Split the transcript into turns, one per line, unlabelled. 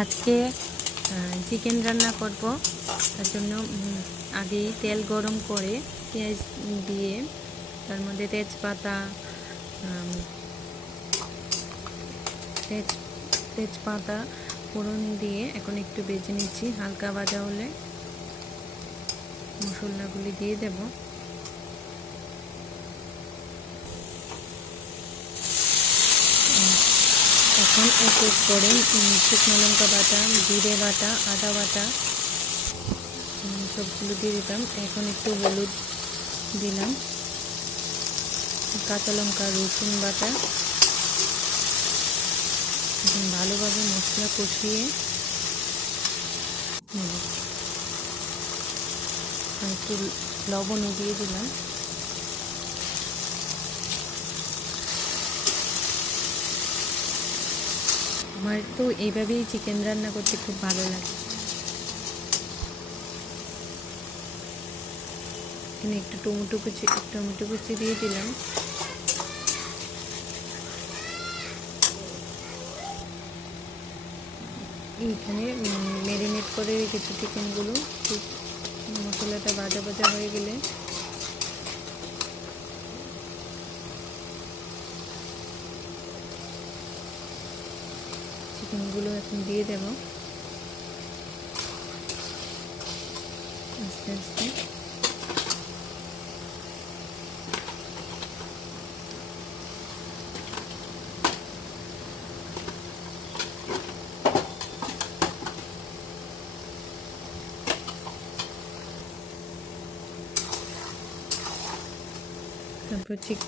আজকে চিকেন রান্না করব। তার জন্য আগেই তেল গরম করে পেঁয়াজ দিয়ে তার মধ্যে তেজপাতা তেজ, তেজপাতা, ফোড়ন দিয়ে এখন একটু বেজে নিচ্ছি, হালকা ভাজা হলে মশলাগুলি দিয়ে দেব। এখন এক এক করে শুকনো লঙ্কা বাটা, জিরে বাটা, আদা বাটা সবগুলো দিয়ে দিতাম। এখন একটু হলুদ দিলাম। কাঁচা লঙ্কা, রসুন বাটা ভালোভাবে মশলা কষিয়ে একটু লবণও দিয়ে দিলাম। আমার তো এইভাবেই চিকেন রান্না করতে খুব ভালো লাগে। এখানে একটু টমেটো কুচি টমেটো কুচি দিয়ে দিলাম। এইখানে ম্যারিনেট করে রেখেছি চিকেনগুলো মশলাটা ভাজা ভাজা হয়ে গেলে। চিকেনগুলো এখন দিয়ে দেব। আস্তে আস্তে। তারপর চিক